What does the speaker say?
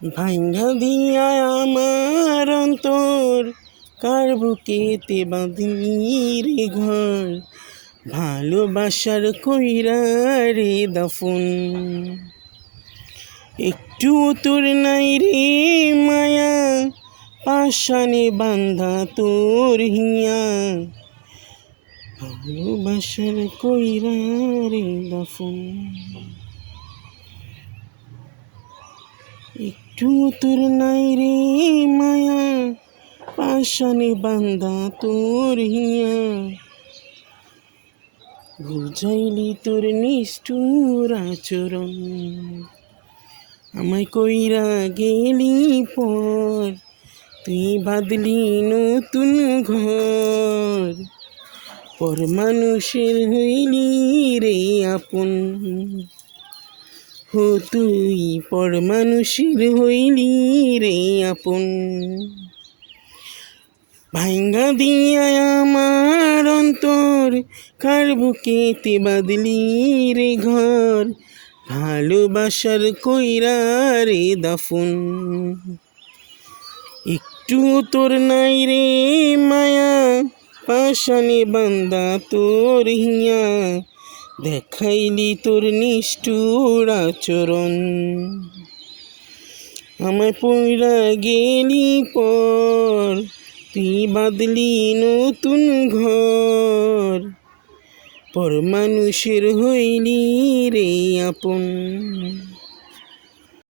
ভাঙ্গা দিয়া আমার অন্তর, কার বুকেতে বাঁধলি রে ঘর, ভালোবাসার কইরা রে দাফন। একটু তোর নাই রে মায়া, পাশানে বান্ধা তোর হিয়া, ভালোবাসার কইরা রে দাফন। একটু তোর নাই রে মায়া, পাশানে বান্ধা তোর হিয়া, বুঝাইলি তোর নিষ্ঠুর আচরণ। আমায় কইরা গেলি পর, তুই বাঁধলি নতুন ঘর, পর মানুষের হইলি রে আপন। হো তুই পর মানুষের হইলি রে আপন। ভাঙ্গা দিয়া আমার অন্তর, কার বুকেতে বাঁধলি রে ঘর, ভালোবাসার কইরা রে দাফন। একটু তোর নাই রে মায়া, পাশানে বান্ধা তোর হিয়া, দেখাইলি তোর নিষ্ঠুর আচরণ। আমায় পইরা গেলি পর, তুই বাঁধলি নতুন ঘর, পর মানুষের হইলি রে আপন।